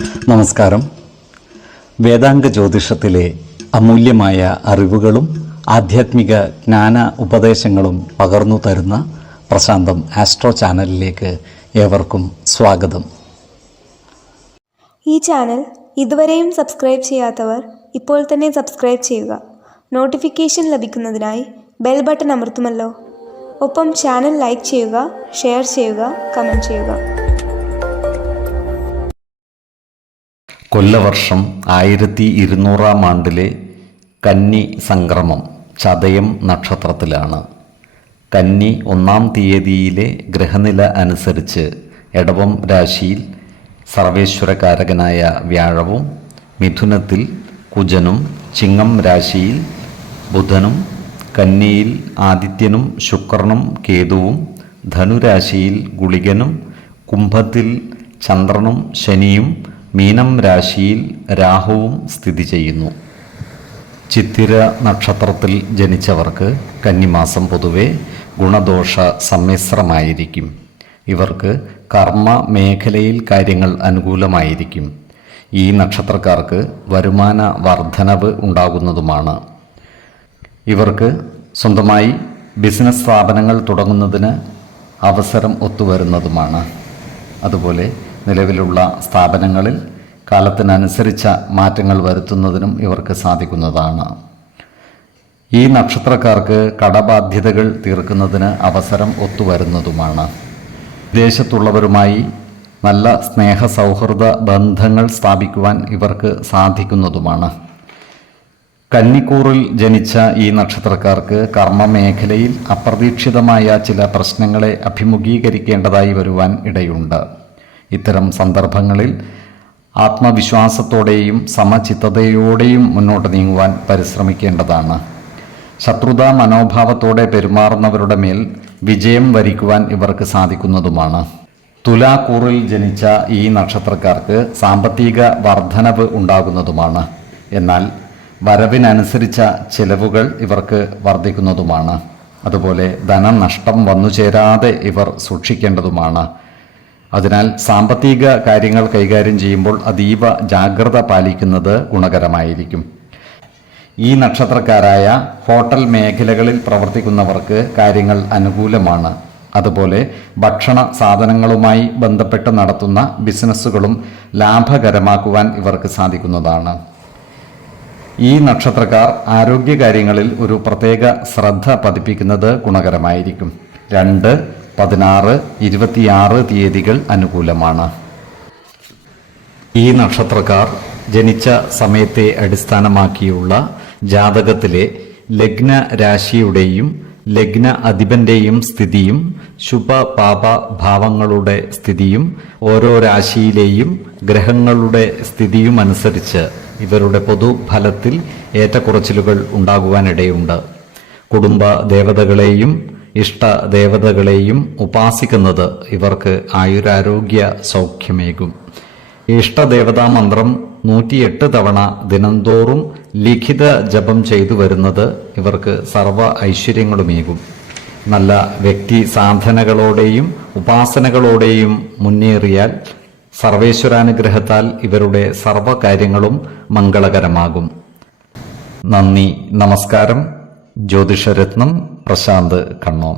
നമസ്കാരം. വേദാംഗ ജ്യോതിഷത്തിലെ അമൂല്യമായ അറിവുകളും ആധ്യാത്മിക ജ്ഞാന ഉപദേശങ്ങളും പകർന്നു തരുന്ന പ്രശാന്തം ആസ്ട്രോ ചാനലിലേക്ക് ഏവർക്കും സ്വാഗതം. ഈ ചാനൽ ഇതുവരെയും സബ്സ്ക്രൈബ് ചെയ്യാത്തവർ ഇപ്പോൾ തന്നെ സബ്സ്ക്രൈബ് ചെയ്യുക. നോട്ടിഫിക്കേഷൻ ലഭിക്കുന്നതിനായി ബെൽ ബട്ടൺ അമർത്തുമല്ലോ. ഒപ്പം ചാനൽ ലൈക്ക് ചെയ്യുക, ഷെയർ ചെയ്യുക, കമൻറ്റ് ചെയ്യുക. കൊല്ലവർഷം 1200 ആണ്ടിലെ കന്നി സംക്രമം ചതയം നക്ഷത്രത്തിലാണ്. കന്നി 1-ാം തീയതിയിലെ ഗ്രഹനില അനുസരിച്ച് എടവം രാശിയിൽ സർവേശ്വരകാരകനായ വ്യാഴവും, മിഥുനത്തിൽ കുജനും, ചിങ്ങം രാശിയിൽ ബുധനും, കന്നിയിൽ ആദിത്യനും ശുക്രനും കേതുവും, ധനുരാശിയിൽ ഗുളികനും, കുംഭത്തിൽ ചന്ദ്രനും ശനിയും, മീനം രാശിയിൽ രാഹുവും സ്ഥിതി ചെയ്യുന്നു. ചിത്തിര നക്ഷത്രത്തിൽ ജനിച്ചവർക്ക് കന്നിമാസം പൊതുവെ ഗുണദോഷ സമ്മിശ്രമായിരിക്കും. ഇവർക്ക് കർമ്മ മേഖലയിൽ കാര്യങ്ങൾ അനുകൂലമായിരിക്കും. ഈ നക്ഷത്രക്കാർക്ക് വരുമാന വർധനവ് ഉണ്ടാകുന്നതുമാണ്. ഇവർക്ക് സ്വന്തമായി ബിസിനസ് സ്ഥാപനങ്ങൾ തുടങ്ങുന്നതിന് അവസരം ഒത്തുവരുന്നതുമാണ്. അതുപോലെ നിലവിലുള്ള സ്ഥാപനങ്ങളിൽ കാലത്തിനനുസരിച്ച മാറ്റങ്ങൾ വരുത്തുന്നതിനും ഇവർക്ക് സാധിക്കുന്നതാണ്. ഈ നക്ഷത്രക്കാർക്ക് കടബാധ്യതകൾ തീർക്കുന്നതിന് അവസരം ഒത്തുവരുന്നതുമാണ്. വിദേശത്തുള്ളവരുമായി നല്ല സ്നേഹ സൗഹൃദ ബന്ധങ്ങൾ സ്ഥാപിക്കുവാൻ ഇവർക്ക് സാധിക്കുന്നതുമാണ്. കന്നിക്കൂറിൽ ജനിച്ച ഈ നക്ഷത്രക്കാർക്ക് കർമ്മമേഖലയിൽ അപ്രതീക്ഷിതമായ ചില പ്രശ്നങ്ങളെ അഭിമുഖീകരിക്കേണ്ടതായി വരുവാൻ ഇടയുണ്ട്. ഇത്തരം സന്ദർഭങ്ങളിൽ ആത്മവിശ്വാസത്തോടെയും സമചിത്തതയോടെയും മുന്നോട്ട് നീങ്ങുവാൻ പരിശ്രമിക്കേണ്ടതാണ്. ശത്രുതാ മനോഭാവത്തോടെ പെരുമാറുന്നവരുടെ മേൽ വിജയം വരിക്കുവാൻ ഇവർക്ക് സാധിക്കുന്നതുമാണ്. തുലാക്കൂറിൽ ജനിച്ച ഈ നക്ഷത്രക്കാർക്ക് സാമ്പത്തിക വർധനവ് ഉണ്ടാകുന്നതുമാണ്. എന്നാൽ വരവിനനുസരിച്ച ചെലവുകൾ ഇവർക്ക് വർദ്ധിക്കുന്നതുമാണ്. അതുപോലെ ധനനഷ്ടം വന്നുചേരാതെ ഇവർ സൂക്ഷിക്കേണ്ടതുമാണ്. അതിനാൽ സാമ്പത്തിക കാര്യങ്ങൾ കൈകാര്യം ചെയ്യുമ്പോൾ അതീവ ജാഗ്രത പാലിക്കുന്നത് ഗുണകരമായിരിക്കും. ഈ നക്ഷത്രക്കാരായ ഹോട്ടൽ മേഖലകളിൽ പ്രവർത്തിക്കുന്നവർക്ക് കാര്യങ്ങൾ അനുകൂലമാണ്. അതുപോലെ ഭക്ഷണ സാധനങ്ങളുമായി ബന്ധപ്പെട്ട് നടത്തുന്ന ബിസിനസ്സുകളും ലാഭകരമാക്കുവാൻ ഇവർക്ക് സാധിക്കുന്നതാണ്. ഈ നക്ഷത്രക്കാർ ആരോഗ്യകാര്യങ്ങളിൽ ഒരു പ്രത്യേക ശ്രദ്ധ പതിപ്പിക്കുന്നത് ഗുണകരമായിരിക്കും. 2, 16, 26 തീയതികൾ അനുകൂലമാണ്. ഈ നക്ഷത്രക്കാർ ജനിച്ച സമയത്തെ അടിസ്ഥാനമാക്കിയുള്ള ജാതകത്തിലെ ലഗ്ന രാശിയുടെയും ലഗ്ന അധിപന്റെയും സ്ഥിതിയും ശുഭപാപ ഭാവങ്ങളുടെ സ്ഥിതിയും ഓരോ രാശിയിലെയും ഗ്രഹങ്ങളുടെ സ്ഥിതിയും അനുസരിച്ച് ഇവരുടെ പൊതുഫലത്തിൽ ഏറ്റക്കുറച്ചിലുകൾ ഉണ്ടാകുവാനിടയുണ്ട്. കുടുംബ ദേവതകളെയും ഇഷ്ടദേവതകളെയും ഉപാസിക്കുന്നത് ഇവർക്ക് ആയുരാരോഗ്യ സൗഖ്യമേകും. ഇഷ്ടദേവതാ മന്ത്രം 108 തവണ ദിനംതോറും ലിഖിത ജപം ചെയ്തു വരുന്നത് ഇവർക്ക് സർവ്വ ഐശ്വര്യങ്ങളുമേകും. നല്ല വ്യക്തി സാധനകളോടെയും ഉപാസനകളോടെയും മുന്നേറിയാൽ സർവേശ്വരാനുഗ്രഹത്താൽ ഇവരുടെ സർവ്വകാര്യങ്ങളും മംഗളകരമാകും. നന്ദി, നമസ്കാരം. ജ്യോതിഷരത്നം പ്രശാന്ത് കണ്ണോം.